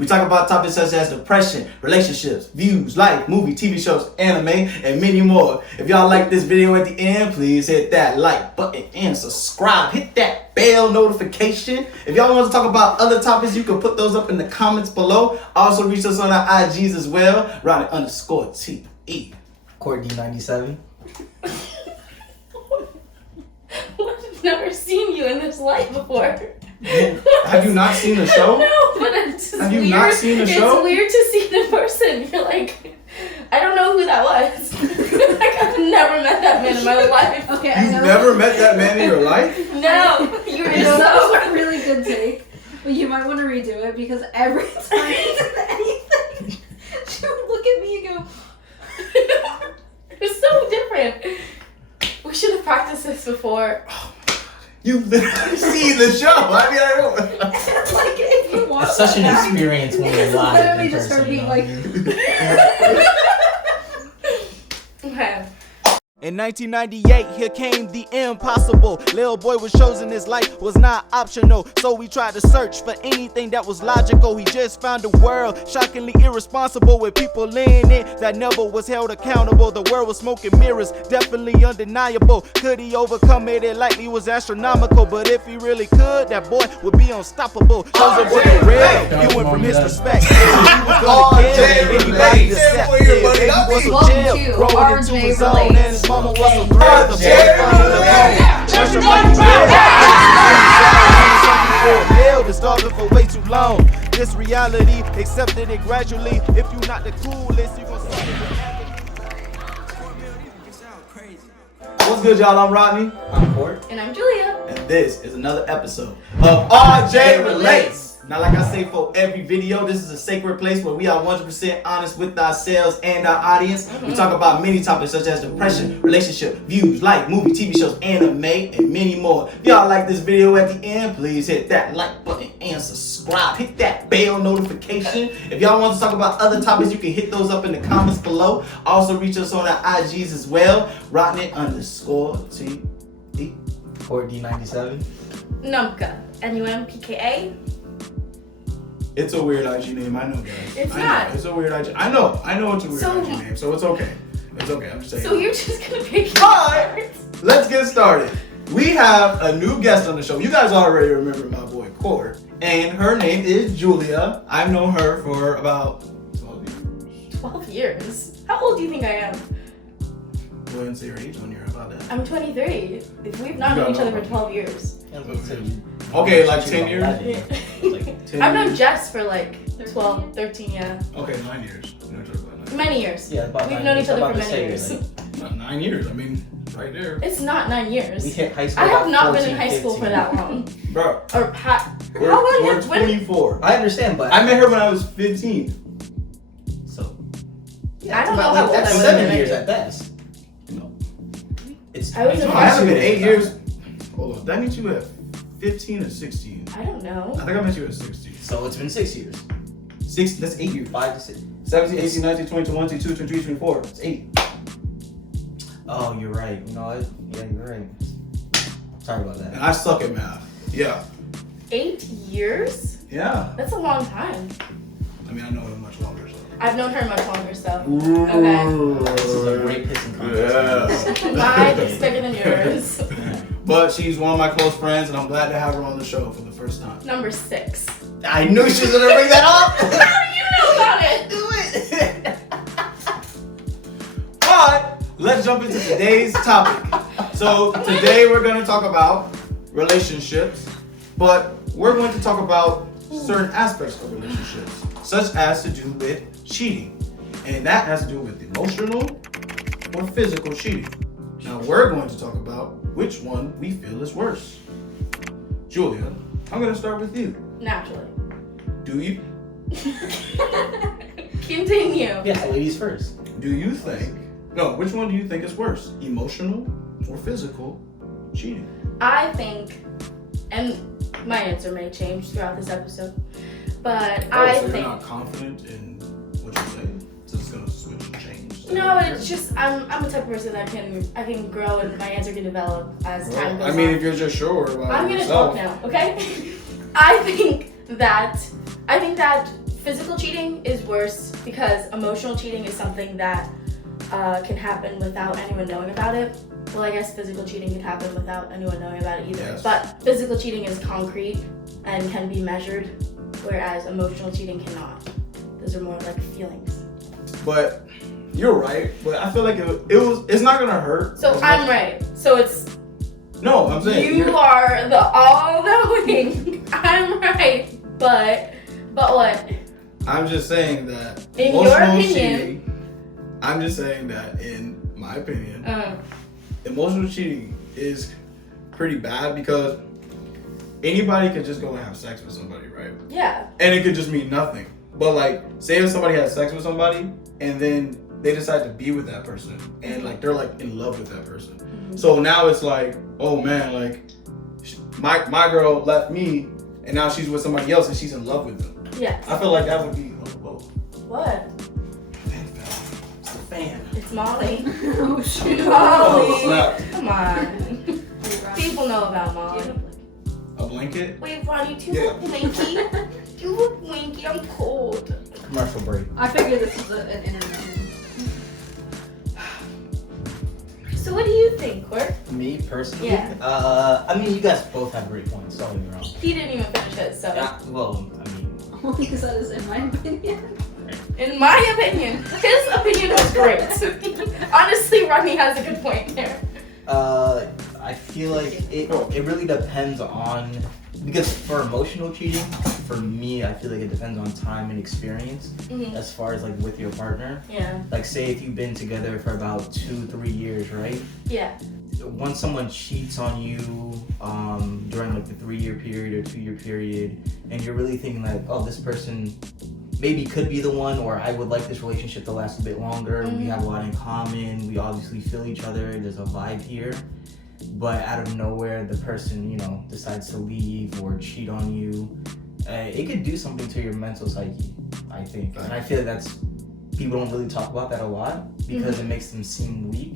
We talk about topics such as depression, relationships, views, life, movie, TV shows, anime, and many more. If y'all like this video at the end, please hit that like button and subscribe. Hit that bell notification. If y'all want to talk about other topics, you can put those up in the comments below. Also reach us on our IGs as well. Ronnie_TE. CorD97. I've never seen you in this light before. Have you not seen the show? No, but it's just Have you weird. not seen the show? It's weird to see it in person. You're like, I don't know who that was. Like, I've never met that man in my life. Okay, I You've know. never met that man in your life? No, you I were know that was a so. really good take, but you might want to redo it because every time he did anything, she would look at me and go, It's so different. We should have practiced this before. You've literally seen the show. I mean, I don't. like, if you watch It's such an that, experience when you're live. literally in just her person, being you know? Okay. In 1998, here came the impossible. Lil boy was chosen, his life was not optional. So we tried to search for anything that was logical. He just found a world shockingly irresponsible with people in it that never was held accountable. The world was smoking mirrors, definitely undeniable. Could he overcome it? It likely was astronomical. But if he really could, that boy would be unstoppable. Chosen boy for real, he went from his perspective. He was gonna kill anybody to accept it. He was Welcome a jail, to growing into RJ his own, Relates. and his mama was a threat. The boy found the bone. Pressure money dead. Been starving for way too long. This reality, accepted it gradually. If you not the coolest, you gon' see What's good, y'all? I'm Rodney, I'm Cord. And I'm Julia. and this is another episode of RJ Relates. Now, like I say for every video, this is a sacred place where we are 100% honest with ourselves and our audience. We talk about many topics such as depression, relationship, views, life, movie, TV shows, anime, and many more. If y'all like this video at the end, please hit that like button and subscribe. Hit that bell notification. If y'all want to talk about other topics, you can hit those up in the comments below. Also reach us on our IGs as well. Rodney_TE. CorD97. Numka. NUMPKA. It's a weird IG name, I know, guys. It's I know, not. it's a weird IG. I know it's a weird So- IG name, so it's okay. It's okay, I'm just saying. So you're just gonna pick But yours? let's get started. We have a new guest on the show. You guys already remember my boy Cord, and her name is Julia. I've known her for about 12 years. 12 years. How old do you think I am? Go ahead and say your age on here. How about that? I'm 23. We've not known each other for 12 years. Okay, like 10 years? Like, 10 I've known years? Jess for like 12, 13, yeah. Okay, 9 years. You know what I'm talking about, 9. Many years. yeah, about We've 9 known years. each other I'm for about to many say, years. like, Not 9 years. I mean, right there. It's not 9 years. we hit high school. I have about not been 14, in high school 15. for that long. Bro, Or Pat. we're, How long we're have when? 24. I understand, but I met her when I was 15. so I don't know about how old that's I was 7 when I years did. at best. No. It's I was in No, high I haven't school. been 8 years. Hold on. Did I meet you at 15 or 16? I don't know. I think I met you at 16. So it's been 6 years. 6, that's 8 years. 5 to 6. 17, 18, 19, 20, 21, 22, 23, 24. It's 8. Oh, you're right. You know what? Yeah, you're right. Sorry about And that. I suck at math. Yeah. 8 years? Yeah. That's a long time. I mean, I know her much longer, so. I've known her much longer, so. This is a great pissing contest. Yeah. Mine is bigger than yours. But she's one of my close friends, and I'm glad to have her on the show for the first time. Number 6. I knew she was gonna bring that up! How do you know about it? Do it! But let's jump into today's topic. So today we're gonna talk about relationships, but we're going to talk about certain aspects of relationships, such as to do with cheating. And that has to do with emotional or physical cheating. Now we're going to talk about which one we feel is worse. Julia, I'm gonna start with you. Naturally. Do you Continue. Yeah, ladies first. which one do you think is worse? Emotional or physical cheating? I think, and my answer may change throughout this episode, but I so you're think. not confident in what you're saying? So it's gonna switch and change? No, it's just I'm a type of person that I can grow and my answer can develop as time goes I mean, on. if you're just sure about I'm gonna yourself. talk now, okay? I think that physical cheating is worse because emotional cheating is something that can happen without anyone knowing about it. Well, I guess physical cheating can happen without anyone knowing about it either. Yes. But physical cheating is concrete and can be measured, whereas emotional cheating cannot. Those are more like feelings. But you're right. But I feel like it's not gonna hurt. So I'm right. So it's No, I'm saying you are the all-knowing. I'm right, but what? I'm just saying that In your emotional opinion- cheating. I'm just saying that in my opinion, emotional cheating is pretty bad because anybody could just go and have sex with somebody, right? Yeah. And it could just mean nothing. But like, say if somebody has sex with somebody and then they decide to be with that person and like they're like in love with that person. So now it's like, oh man, like my girl left me and now she's with somebody else and she's in love with them. Yeah. I feel like that would be whoa. What? It's the fan. It's Molly. Oh shoot. Molly. Snap. Come on. People know about Molly. A blanket? Wait, Ronnie, do you Yeah. look winky? You look winky. I'm cold. Commercial break. I figured this was an internet. So what do you think, Court? Me personally, Yeah. I mean, you guys both have great points. Don't get me wrong. He didn't even finish it, so. Yeah, well, I mean, Only because that is in my opinion. In my opinion, his opinion was great. Honestly, Ronnie has a good point there. I feel like it really depends on, because for emotional cheating, for me, I feel like it depends on time and experience as far as like with your partner. Yeah. Like say if you've been together for about 2-3 years, right? Yeah. Once someone cheats on you during like the 3-year period or 2-year period, and you're really thinking like, oh, this person maybe could be the one, or I would like this relationship to last a bit longer. We have a lot in common. We obviously feel each other. There's a vibe here. But out of nowhere, the person, you know, decides to leave or cheat on you. It could do something to your mental psyche, I think. And I feel like that's, people don't really talk about that a lot because it makes them seem weak.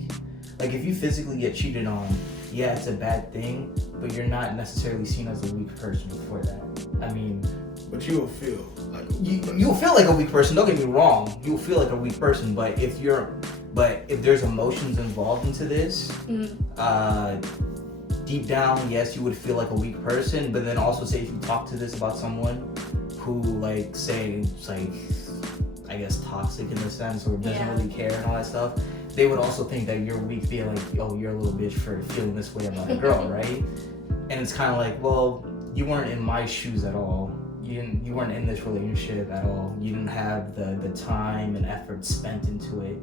Like if you physically get cheated on, yeah, it's a bad thing, but you're not necessarily seen as a weak person for that. I mean, But you will feel like a weak person. you'll feel like a weak person. Don't get me wrong. You'll feel like a weak person, but if there's emotions involved into this, deep down, yes, you would feel like a weak person. But then also, say if you talk to this about someone who, like, say, it's like, I guess, toxic in a sense, or doesn't really care and all that stuff, they would also think that you're weak, being like, oh, you're a little bitch for feeling this way about a girl, right? And it's kind of like, well, you weren't in my shoes at all. You weren't in this relationship at all. You didn't have the time and effort spent into it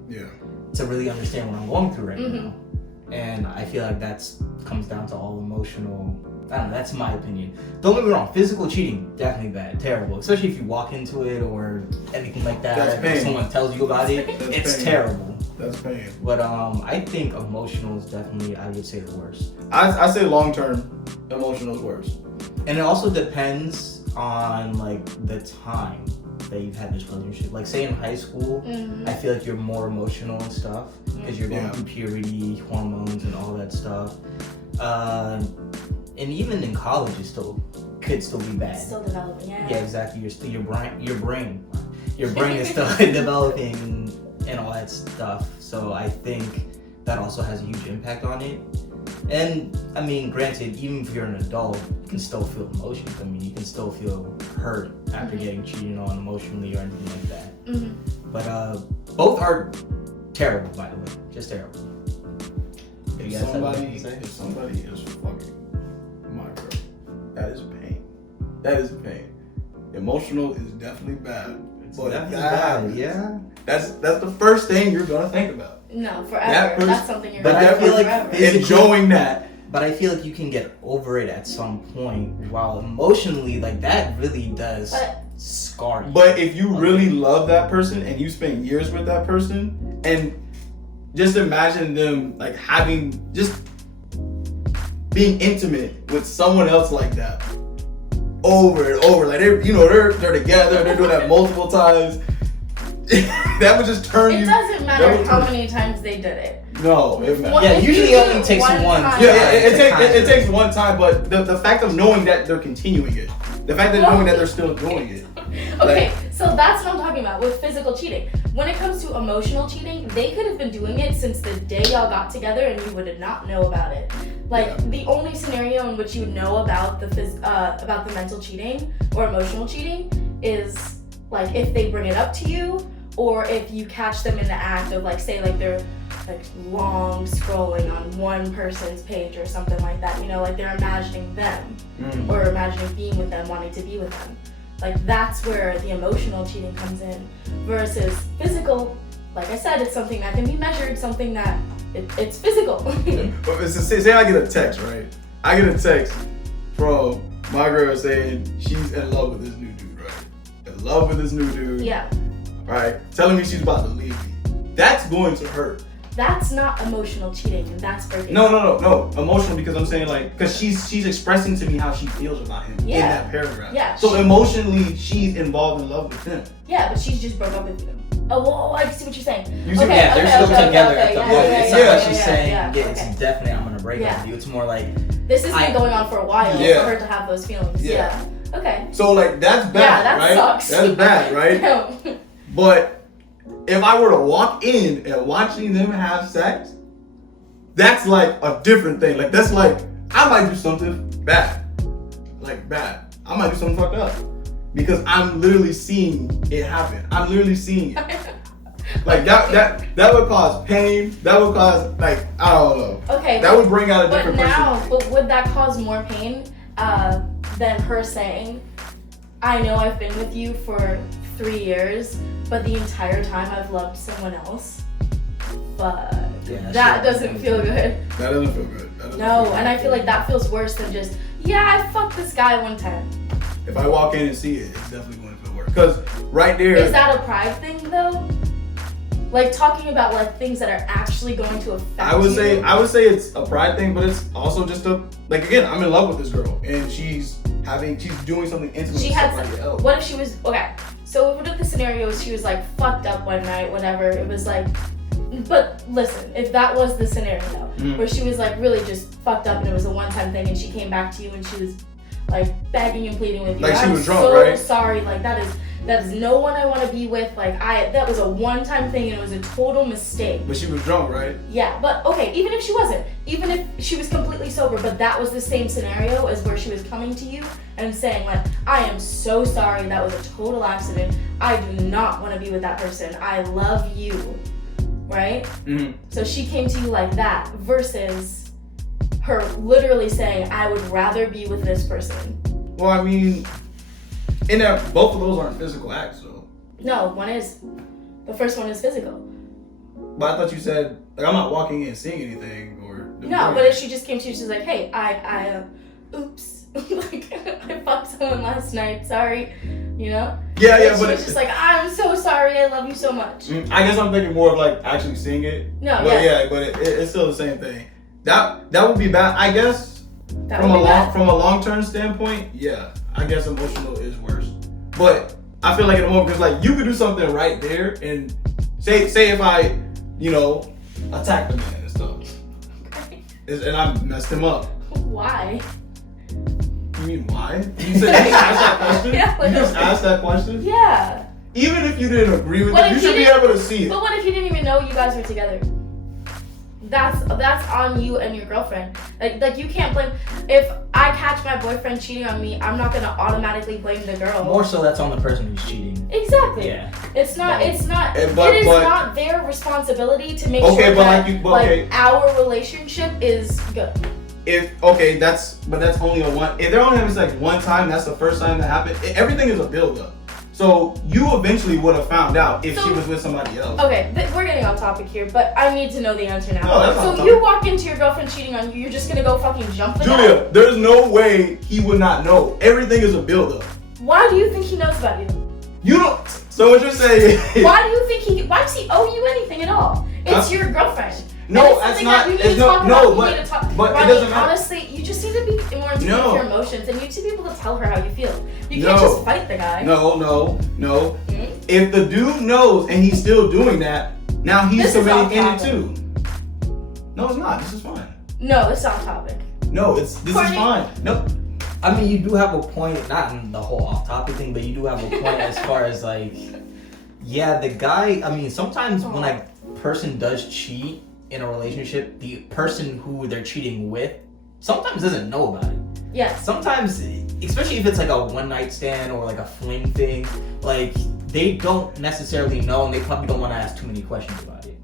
to really understand what I'm going through right now. And I feel like that's comes down to all emotional. I don't know. That's my opinion. Don't get me wrong. Physical cheating, definitely bad, terrible. Especially if you walk into it or anything like that. That's pain. Someone tells you about it, That's it's pain. terrible. That's pain. But I think emotional is definitely, I would say, the worst. I say long term, emotional is worse. And it also depends on like the time that you've had this relationship. Like say in high school, I feel like you're more emotional and stuff because you're going through puberty, hormones, and all that stuff. And even in college, it could still be bad. Still developing, yeah. Yeah, exactly. Your brain is still developing and all that stuff. So I think that also has a huge impact on it. And I mean, granted, even if you're an adult, you can still feel emotions. I mean, you can still feel hurt after getting cheated on emotionally or anything like that. But both are terrible, by the way, just terrible. If somebody is fucking my girl, that is pain. That is pain. Emotional is definitely bad. But Definitely that bad, yeah. That's the first thing you're gonna think about. No, forever. That's something you're But gonna I feel like forever. Enjoying that. But I feel like you can get over it at some point. While emotionally, like that really does scar you. But if you really love that person and you spend years with that person, and just imagine them like being intimate with someone else like that over and over, like they're together, they're doing that multiple times. That would just turn you. It doesn't matter how many times they did it. No, it matters. Yeah, If usually you it only do takes one one. time- Yeah, it takes one time, but the fact of knowing that they're continuing it, the fact that knowing that they're still doing it. Okay, so that's what I'm talking about with physical cheating. When it comes to emotional cheating, they could have been doing it since the day y'all got together and you would not know about it. Like, the only scenario in which you know about the mental cheating or emotional cheating is like if they bring it up to you, or if you catch them in the act of, like, say, like, they're like long scrolling on one person's page or something like that, you know, like they're imagining them or imagining being with them, wanting to be with them. Like, that's where the emotional cheating comes in, versus physical. Like I said, it's something that can be measured, something that it's physical. But say I get a text, right? I get a text from my girl saying she's in love with this new dude, right? In love with this new dude. Yeah. Right? Telling me she's about to leave me. That's going to hurt. That's not emotional cheating, and that's breaking. No. Emotional, because I'm saying, like, because she's expressing to me how she feels about him in that paragraph. Yeah. So emotionally, she's involved in love with him. Yeah, but she's just broke up with you. Oh, whoa, I see what you're saying. You see, Yeah, they're still together at the moment. It's not like she's yeah, saying, yeah, it's definitely I'm gonna break up with you. It's more like this has been going on for a while for Yeah. her to have those feelings. Yeah. Okay. So, like, that's bad, Yeah, that right? sucks. That's bad, right? But if I were to walk in and watching them have sex, that's like a different thing. Like, that's like, I might do something bad. Like, bad. I might do something fucked up. Because I'm literally seeing it happen. I'm literally seeing it. Like, that would cause pain. That would cause, like, I don't know. Okay. That would bring out a different person. But would that cause more pain than her saying, I know I've been with you for 3 years, but the entire time I've loved someone else? But that doesn't feel good. That doesn't feel good. And I feel like that feels worse than just, I fucked this guy one time. If I walk in and see it, it's definitely going to feel worse. Because right there... Is that a pride thing, though? Like, talking about, like, things that are actually going to affect I would say it's a pride thing, but it's also just like, again, I'm in love with this girl, and she's doing something intimate with somebody else. What if she was, okay, so if we did the scenario, she was, like, fucked up one night, whatever, it was, like, but listen, if that was the scenario, where she was, like, really just fucked up, and it was a one-time thing, and she came back to you, and she was, like, begging and pleading with you. Like, she was drunk, so right? Sorry, like, that is no one I want to be with. Like, that was a one-time thing, and it was a total mistake. But she was drunk, right? Yeah, but okay, even if she wasn't, even if she was completely sober, but that was the same scenario as where she was coming to you and saying, like, I am so sorry, that was a total accident. I do not want to be with that person. I love you, right? Mm-hmm. So she came to you like that versus her literally saying, I would rather be with this person. Well, I mean, both of those aren't physical acts, though. No, one is. The first one is physical. But I thought you said, like, I'm not walking in and seeing anything or... No, but if she just came to you, she's like, hey, oops. Like, I fucked someone last night, sorry. You know? Yeah, but it's just like, I'm so sorry, I love you so much. I guess I'm thinking more of, like, actually seeing it. No, but but it's still the same thing. That would be bad, I guess. From a long-term standpoint, yeah, I guess emotional is worse. But I feel like at the moment, because, like, you could do something right there, and say if I, attacked the man and stuff, and I messed him up. Why? You mean why? You said you just asked that question? Yeah, you just asked that question? Yeah. Even if you didn't agree with it, you should be able to see it. But what if you didn't even know you guys were together? That's on you and your girlfriend. Like you can't blame. If I catch my boyfriend cheating on me, I'm not gonna automatically blame the girl. More so, that's on the person who's cheating. Exactly. Yeah. It's not not their responsibility to make sure that our relationship is good. That's only if they're only having sex one time, that's the first time that happened. Everything is a build-up. So you eventually would have found out if she was with somebody else. Okay, we're getting off topic here, but I need to know the answer now. No, that's not so topic. You walk into your girlfriend cheating on you, you're just gonna go fucking jump the Julia, guy? there's no way he would not know. Everything is a build-up. Why do you think he knows about you? You don't. So what you're saying? Why does he owe you anything at all? It's your girlfriend. No, that's not. But it doesn't matter. Honestly, you just need to be more in tune with your emotions, and you need to be able to tell her how you feel. You can't just fight the guy. No. Mm-hmm. If the dude knows and he's still doing that, now he's committing in it too. No, it's not. This is fine. No, it's off topic. No, this is fine. No. I mean, you do have a point, not in the whole off-topic thing, but you do have a point as far as like, yeah, the guy. I mean, sometimes when a person does cheat in a relationship, the person who they're cheating with sometimes doesn't know about it. Yes. Sometimes, especially if it's like a one-night stand or like a fling thing, like they don't necessarily know, and they probably don't want to ask too many questions about it.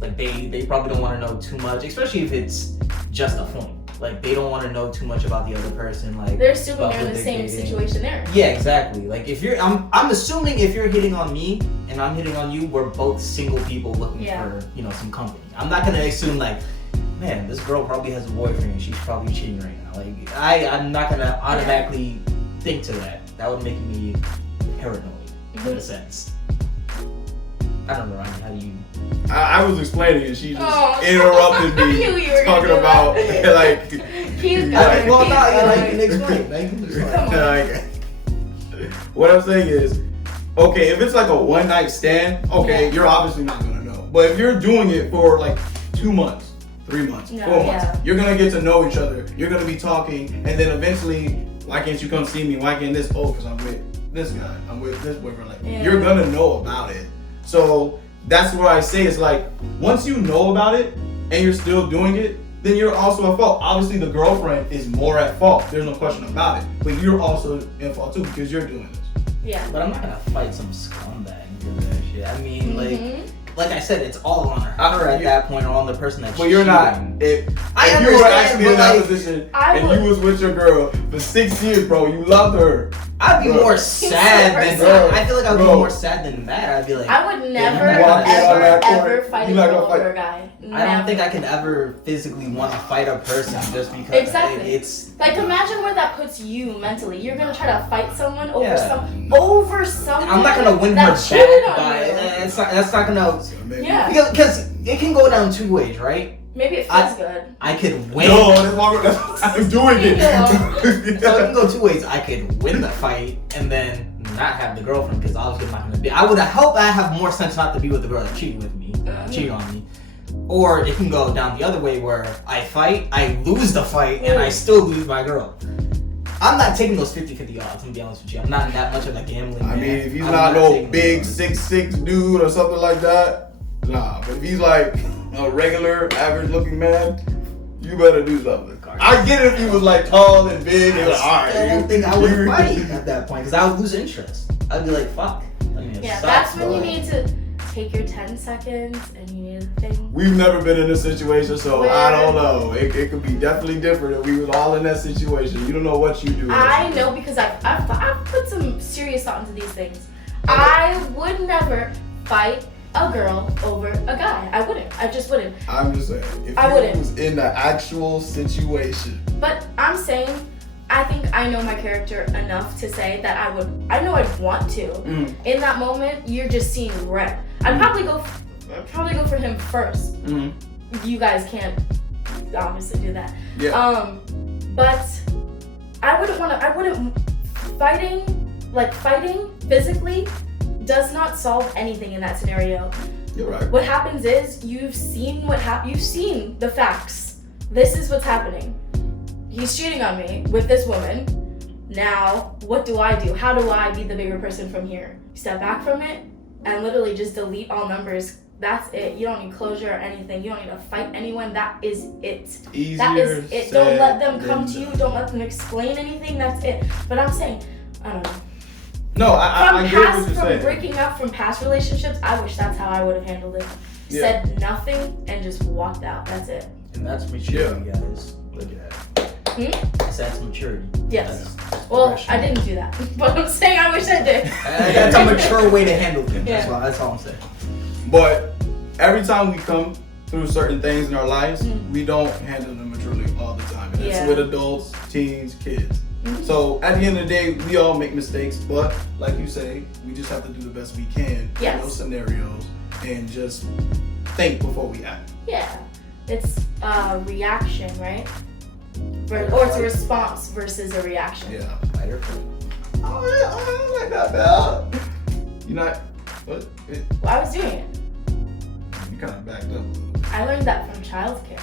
Like they probably don't want to know too much, especially if it's just a fling. Like they don't want to know too much about the other person. Like they're assuming they're in the they're same dating. situation there. Yeah, exactly. Like if you're, I'm assuming if you're hitting on me and I'm hitting on you, we're both single people looking for, you know, some company. I'm not gonna assume like, man, this girl probably has a boyfriend and she's probably cheating right now. Like I'm not gonna automatically think to that. That would make me paranoid in a sense. I don't know, Ryan, how do you? I was explaining it. She just I interrupted knew me you were gonna talking do about that. like. Keep going. Well, no, keep you going. can explain. You can explain. Come on. Like, what I'm saying is, okay, if it's like a one night stand, okay, you're obviously not gonna know. But if you're doing it for like 2 months, 3 months, 4 months, you're gonna get to know each other. You're gonna be talking, and then eventually, why can't you come see me? Why can't this? Oh, because I'm with this guy. I'm with this boyfriend. Like, you're gonna know about it. So that's what I say. It's like once you know about it and you're still doing it, then you're also at fault. Obviously, the girlfriend is more at fault. There's no question about it. But you're also in fault too because you're doing this. Yeah. But I'm not gonna fight some scumbag for that shit. I mean, like I said, it's all on her at that point, or on the person that's But you're not. cheating. If I you were understand, actually but in that like, position and you was with your girl for 6 years, bro, you loved her. I'd be Bro. more sad than Bro. I feel like I'd be Bro. more sad than mad. I'd be like, I would never, you walk in on that ever court, fight a you not girl gonna fight. over a guy. I don't think I can ever physically want to fight a person just because Exactly. it's Like, imagine where that puts you mentally. You're gonna try to fight someone over Yeah. over someone. I'm not gonna win her that cheated back on by you. that's not gonna Yeah. because it can go down 2 ways, right? Maybe it feels good. I could win. No, I'm doing it. So it can go 2 ways. I could win the fight and then not have the girlfriend because obviously I'm not gonna be. I would hope I have more sense not to be with the girl that cheated with me, cheated on me. Or it can go down the other way where I fight, I lose the fight, and I still lose my girl. I'm not taking those 50-50 odds, I'm gonna be honest with you. I'm not that much of a gambling man. I mean, if he's I'm not no taking big those. 6'6" dude or something like that, nah. But if he's like a regular, average-looking man, you better do something. I get it if he was like tall and big and like, all right. I don't think I would fight at that point because I would lose interest. I'd be like, fuck. I mean, Yeah, sucks, that's when but- you need to take your 10 seconds and you need to think. We've never been in this situation, so I don't know. It could be definitely different if we was all in that situation. You don't know what you do. I know because I've put some serious thought into these things. I would never fight a girl over a guy. I wouldn't. I just wouldn't. I'm just saying. If I you wouldn't. was in the actual situation. But I'm saying, I think I know my character enough to say that I know I'd want to. In that moment, you're just seeing red. I'd probably go for him first. You guys can't obviously do that. Yeah. But I wouldn't fighting physically does not solve anything in that scenario. You're right. What happens is you've seen you've seen the facts. This is what's happening. He's cheating on me with this woman. Now, what do I do? How do I be the bigger person from here? Step back from it and literally just delete all numbers. That's it. You don't need closure or anything. You don't need to fight anyone. That is it. Easier That is it. said Don't let them come than to you. done. Don't let them explain anything. That's it. But I'm saying, I don't know. No, I get what you're From saying. breaking up from past relationships, I wish that's how I would have handled it. Yeah. Said nothing and just walked out. That's it. And that's maturity, guys. Look at that. That's maturity. Yes. That's Well, progression. I didn't do that, but I'm saying I wish I did. That's a mature way to handle things. Yeah. That's all I'm saying. But every time we come through certain things in our lives, we don't handle them maturely all the time. And it's with adults, teens, kids. So at the end of the day, we all make mistakes, but like you say, we just have to do the best we can in those scenarios and just think before we act. Yeah. It's a reaction, right? Or it's a response versus a reaction. Yeah. Fight or flight. Oh, I like that, Belle. You're not, what? Well, I was doing it. You kind of backed up a little bit. I learned that from childcare.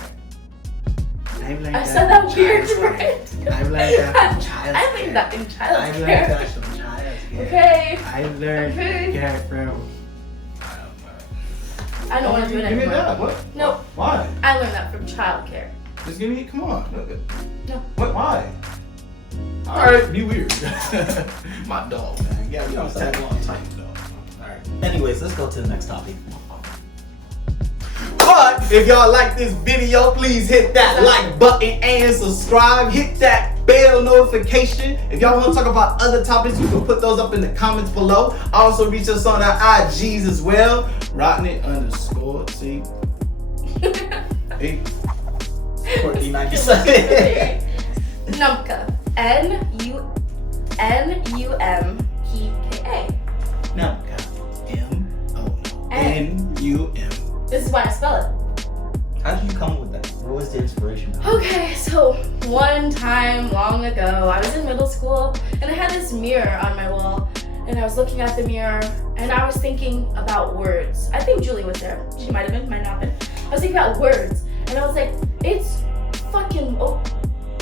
I've learned I said that weird child's word. care. I've learned that from child's I learned that in I've child's learned care. that from child's care. Okay. I've learned Okay. that from. I don't want to do it Give me anymore. that. What? Nope. Why? I learned that from childcare. Just give me. Come on. No. What? Why? All right. Be weird. My dog, man. Yeah, we don't tag along tight, dog. All right. Anyways, let's go to the next topic. But if y'all like this video, please hit that like button and subscribe. Hit that bell notification. If y'all want to talk about other topics, you can put those up in the comments below. Also reach us on our IGs as well. Rodney_T. Hey. Courtney 97. Numka. NUMPKA. Numka. MONUM. This is why I spell it. How did you come up with that? What was the inspiration? Okay, so one time long ago, I was in middle school and I had this mirror on my wall and I was looking at the mirror and I was thinking about words. I think Julie was there. She might have been, might not have been. I was thinking about words and I was like, it's fucking,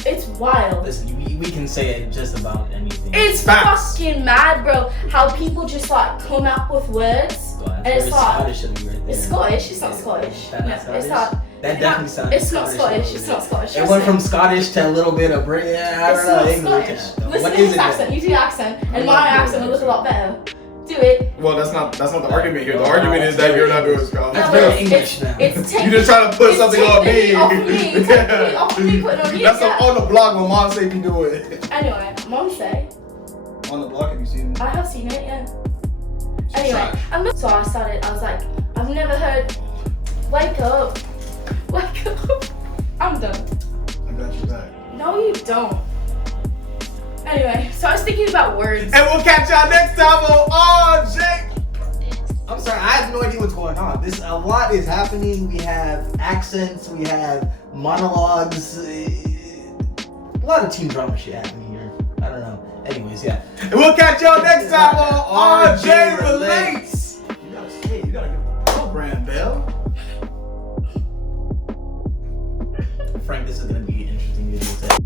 it's wild. Listen, we can say it just about anything. It's Facts. fucking mad, bro. How people just like come up with words. That's And it's very not- Scottish of you right there. It's Scottish, it's not Scottish. That No, not it's Scottish? not. That definitely sounded It's not Scottish, a it's little not Scottish. bit. It went from Scottish to a little bit of British. Yeah, I It's don't know. not English. Scottish. Yeah. Listen What to is his it? accent. You do the accent, and I'm my not doing accent would look a lot better. Do it. Well, that's not the argument here. The argument is that you're not doing Scottish. That's No, very but English now. It's You just trying to put it's something on me. taking off of me. It's taking off of me, putting it on you. That's Yeah. on the blog when mom say be doing it. Anyway, mom say On the blog, have you seen it? I have seen it. Yeah. Anyway, Trash. so I started. I was like, I've never heard. Wake up. Wake up. I'm done. I got you back. No, you don't. Anyway, so I was thinking about words. And we'll catch y'all next time on Jake. I'm sorry, I have no idea what's going on. A lot is happening. We have accents, we have monologues, a lot of team drama shit happening here. I don't know. Anyways, yeah. And we'll catch y'all next time on RJ Relates. You gotta give the program bell. Frank, this is gonna be an interesting video today.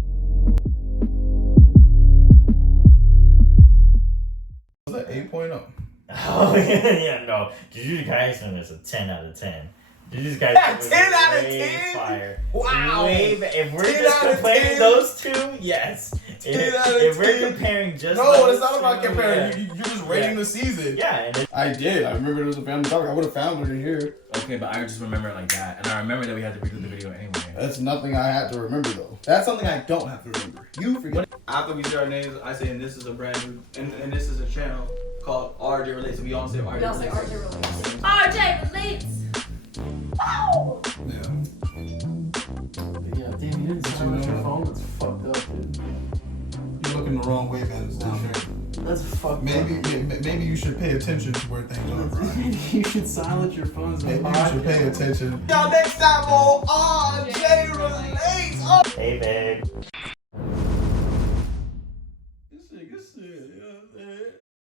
Was that 8.0? Oh yeah, no. Jujutsu Kaisen is a 10 out of 10. Jujutsu Kaisen Yeah, was 10 out of way 10? Fire. Wow. If we're 10 just out of comparing 10? those two, yes. 10 out of If we're 10? comparing just No, those it's not about two, comparing. yeah. You're just rating the season. Yeah, and it, I did. I remember it was a family topic. I would have found it in here. Okay, but I just remember it like that, and I remember that we had to redo the video anyway. That's nothing I had to remember though. That's something I don't have to remember. You forget. After we say our names, I say, and this is a brand new, and this is a channel called RJ Relates. We all say RJ We all say Relates. RJ Relates. RJ Relates. Wow. Yeah. Yeah, damn, you didn't silence your phone. That's fucked up, dude. You're looking the wrong way, man. It's down there. That's fucked Maybe, up. maybe you should pay attention to where things are, Brian. You should silence your phone. It's a Maybe you should pay podcast. attention. Y'all next time on RJ Relates. hey, man.